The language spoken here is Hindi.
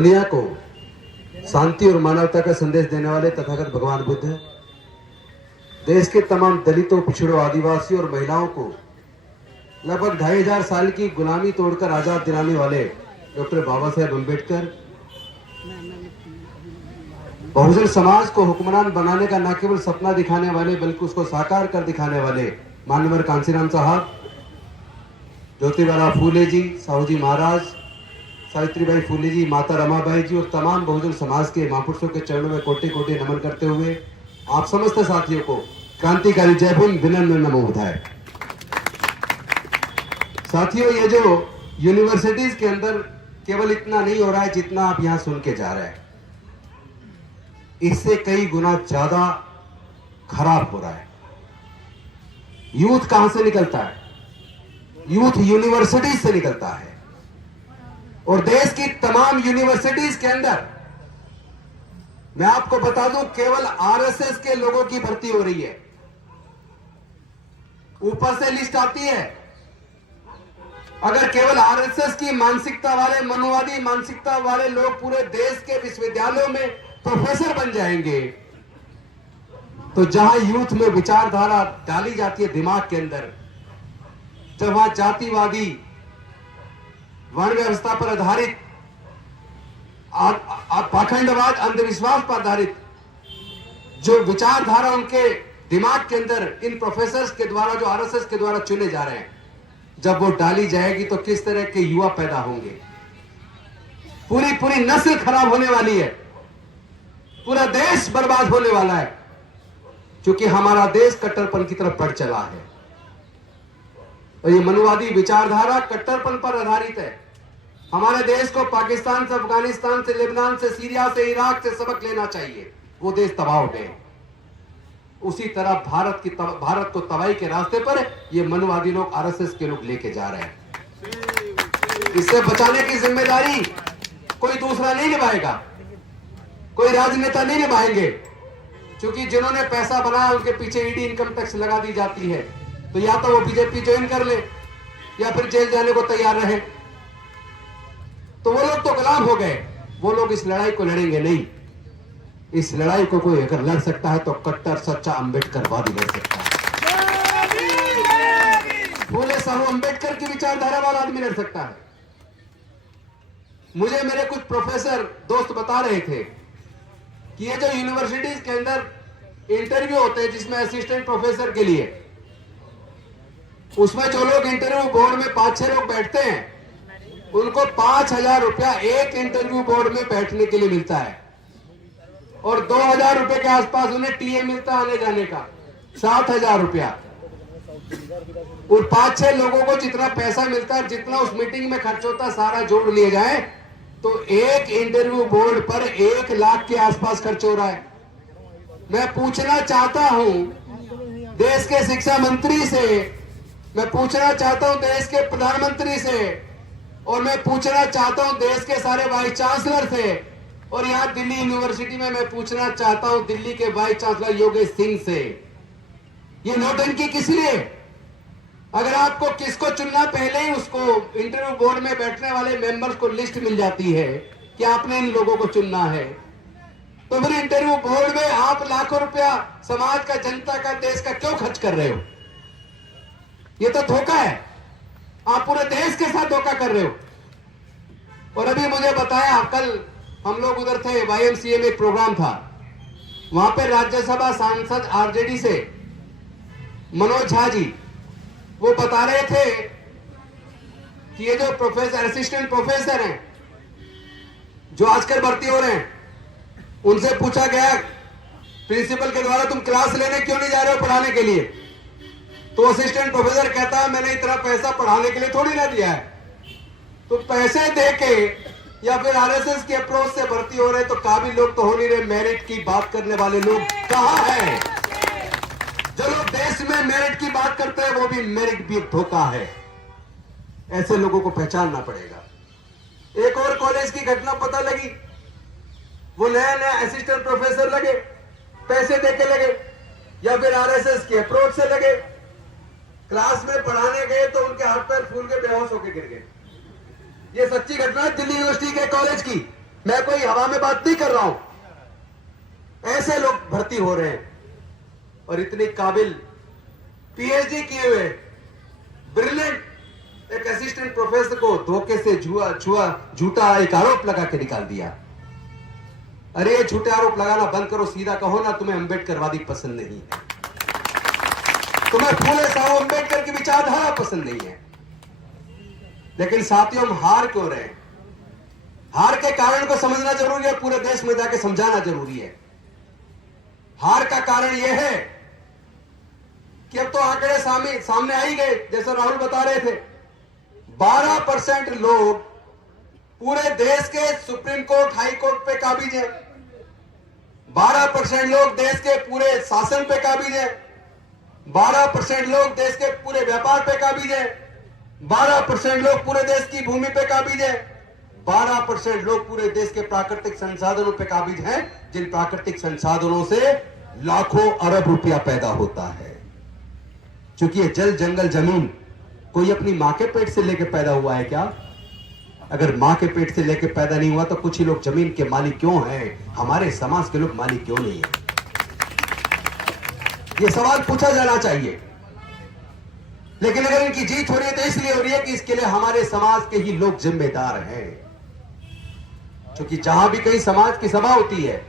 दुनिया को शांति और मानवता का संदेश देने वाले तथागत भगवान बुद्ध हैं। देश के तमाम दलितों, पिछड़ों, आदिवासियों और महिलाओं को लगभग 2500 साल की गुलामी तोड़कर आजाद दिलाने वाले डॉक्टर बाबा साहेब अम्बेडकर, बहुजन समाज को हुक्मरान बनाने का न केवल सपना दिखाने वाले बल्कि उसको साकार कर दिखाने वाले माननीय कांशीराम साहब, ज्योतिबा फूले जी, साहू जी महाराज, सावित्रीबाई फूले जी, माता रमाबाई जी और तमाम बहुजन समाज के महापुरुषों के चरणों में कोटि कोटि नमन करते हुए आप समस्त साथियों को क्रांतिकारी जय भीम, विनम्र नमो बुधाय। साथियों, ये जो यूनिवर्सिटीज के अंदर केवल इतना नहीं हो रहा है जितना आप यहां सुन के जा रहे हैं, इससे कई गुना ज्यादा खराब हो रहा है। यूथ कहां से निकलता है? यूथ यूनिवर्सिटीज से निकलता है और देश की तमाम यूनिवर्सिटीज के अंदर मैं आपको बता दूं केवल आरएसएस के लोगों की भर्ती हो रही है। ऊपर से लिस्ट आती है, अगर केवल आरएसएस की मानसिकता वाले, मनुवादी मानसिकता वाले लोग पूरे देश के विश्वविद्यालयों में प्रोफेसर बन जाएंगे तो जहां यूथ में विचारधारा डाली जाती है दिमाग के अंदर, जब वहां जातिवादी, वर्ण व्यवस्था पर आधारित, पाखंडवाद, अंधविश्वास पर आधारित जो विचारधारा उनके दिमाग के अंदर इन प्रोफेसर्स के द्वारा, जो आरएसएस के द्वारा चुने जा रहे हैं, जब वो डाली जाएगी तो किस तरह के युवा पैदा होंगे। पूरी पूरी नस्ल खराब होने वाली है, पूरा देश बर्बाद होने वाला है, क्योंकि हमारा देश कट्टरपन की तरफ बढ़ चला है और ये मनुवादी विचारधारा कट्टरपन पर आधारित है। हमारे देश को पाकिस्तान से, अफगानिस्तान से, लेबनान से, सीरिया से, इराक से सबक लेना चाहिए। वो देश तबाह हो गए। उसी तरह भारत को तबाही के रास्ते पर ये मनुवादी लोग, आरएसएस के लोग लेके जा रहे हैं। इससे बचाने की जिम्मेदारी कोई दूसरा नहीं निभाएगा, कोई राजनेता नहीं निभाएंगे, क्योंकि जिन्होंने पैसा बनाया उनके पीछे ईडी, इनकम टैक्स लगा दी जाती है। तो या तो वो बीजेपी ज्वाइन कर ले या फिर जेल जाने को तैयार रहे। तो वो लोग तो गुलाम हो गए। वो लोग इस लड़ाई को लड़ेंगे नहीं। इस लड़ाई को कोई अगर लड़ सकता है तो कट्टर सच्चा अम्बेडकरवादी लड़ सकता है। फूले साहू अम्बेडकर की विचारधारा वाला आदमी लड़ सकता है। मुझे मेरे कुछ प्रोफेसर दोस्त बता रहे थे कि ये जो यूनिवर्सिटीज के अंदर इंटरव्यू होते हैं जिसमें असिस्टेंट प्रोफेसर के लिए, उसमें जो लोग इंटरव्यू बोर्ड में 5-6 लोग बैठते हैं, उनको 5000 रुपया एक इंटरव्यू बोर्ड में बैठने के लिए मिलता है और 2000 रुपए के आसपास उन्हें टीए मिलता है आने जाने का, 7000 रुपया। और 5-6 लोगों को जितना पैसा मिलता है, जितना उस मीटिंग में खर्च होता है, सारा जोड़ लिए जाए तो एक इंटरव्यू बोर्ड पर 1 लाख के आसपास खर्च हो रहा है। मैं पूछना चाहता हूं देश के शिक्षा मंत्री से, मैं पूछना चाहता हूं देश के प्रधानमंत्री से, और मैं पूछना चाहता हूं देश के सारे वाइस चांसलर से, और यहां दिल्ली यूनिवर्सिटी में मैं पूछना चाहता हूं दिल्ली के वाइस चांसलर योगेश सिंह से, ये नौटंकी किस लिए? अगर आपको किसको चुनना, पहले ही उसको इंटरव्यू बोर्ड में बैठने वाले मेंबर्स को लिस्ट मिल जाती है कि आपने इन लोगों को चुनना है, तो फिर इंटरव्यू बोर्ड में आप लाखों रुपया समाज का, जनता का, देश का क्यों खर्च कर रहे हो? ये तो धोखा है। आप पूरे देश के साथ धोखा कर रहे हो। और अभी मुझे बताया, कल हम लोग उधर थे, वाईएमसीए में एक प्रोग्राम था, वहां पे राज्यसभा सांसद आरजेडी से मनोज झा जी, वो बता रहे थे कि ये जो प्रोफेसर, असिस्टेंट प्रोफेसर हैं जो आजकल भर्ती हो रहे हैं, उनसे पूछा गया प्रिंसिपल के द्वारा तुम क्लास लेने क्यों नहीं जा रहे हो पढ़ाने के लिए? तो असिस्टेंट प्रोफेसर कहता है मैंने इतना पैसा पढ़ाने के लिए थोड़ी ना दिया है। तो पैसे देके या फिर आरएसएस के अप्रोच से भर्ती हो रहे तो काबिल लोग तो हो नहीं रहे। मेरिट की बात करने वाले लोग कहां हैं? जो लोग देश में मेरिट की बात करते हैं वो भी मेरिट भी धोखा है। ऐसे लोगों को पहचानना पड़ेगा। एक और कॉलेज की घटना पता लगी, वो नया नया असिस्टेंट प्रोफेसर लगे, पैसे देके लगे या फिर आरएसएस के अप्रोच से लगे, क्लास में पढ़ाने गए तो उनके हाथ पैर फूल के बेहोश होकर गिर गए। ये सच्ची घटना है दिल्ली यूनिवर्सिटी के कॉलेज की। मैं कोई हवा में बात नहीं कर रहा हूं। ऐसे लोग भर्ती हो रहे हैं और इतने काबिल पीएचडी किए हुए ब्रिलियंट एक असिस्टेंट प्रोफेसर को धोखे से झूठा एक आरोप लगा के निकाल दिया। अरे ये झूठे आरोप लगाना बंद करो, सीधा कहो ना तुम्हें अंबेडकरवादी पसंद नहीं है, तुम्हें फूले साहब अंबेडकर की विचारधारा पसंद नहीं है। लेकिन साथियों, हम हार क्यों रहे हैं? हार के कारण को समझना जरूरी है, पूरे देश में जाके समझाना जरूरी है। हार का कारण यह है कि अब तो आंकड़े सामने आ ही गए, जैसा राहुल बता रहे थे। 12% लोग पूरे देश के सुप्रीम कोर्ट, हाई कोर्ट पे काबिज है। 12% लोग देश के पूरे शासन पे काबिज है। 12% लोग देश के पूरे व्यापार पे काबिज है। 12% लोग पूरे देश की भूमि पे काबिज है। 12% लोग पूरे देश के प्राकृतिक संसाधनों पे काबिज हैं, जिन प्राकृतिक संसाधनों से लाखों अरब रुपया पैदा होता है। क्योंकि ये जल, जंगल, जमीन कोई अपनी मां के पेट से लेकर पैदा हुआ है क्या? अगर मां के पेट से लेकर पैदा नहीं हुआ तो कुछ ही लोग जमीन के मालिक क्यों हैं? हमारे समाज के लोग मालिक क्यों नहीं है? ये सवाल पूछा जाना चाहिए। लेकिन अगर इनकी जीत हो रही है तो इसलिए हो रही है कि इसके लिए हमारे समाज के ही लोग जिम्मेदार हैं। क्योंकि जहां भी कहीं समाज की सभा होती है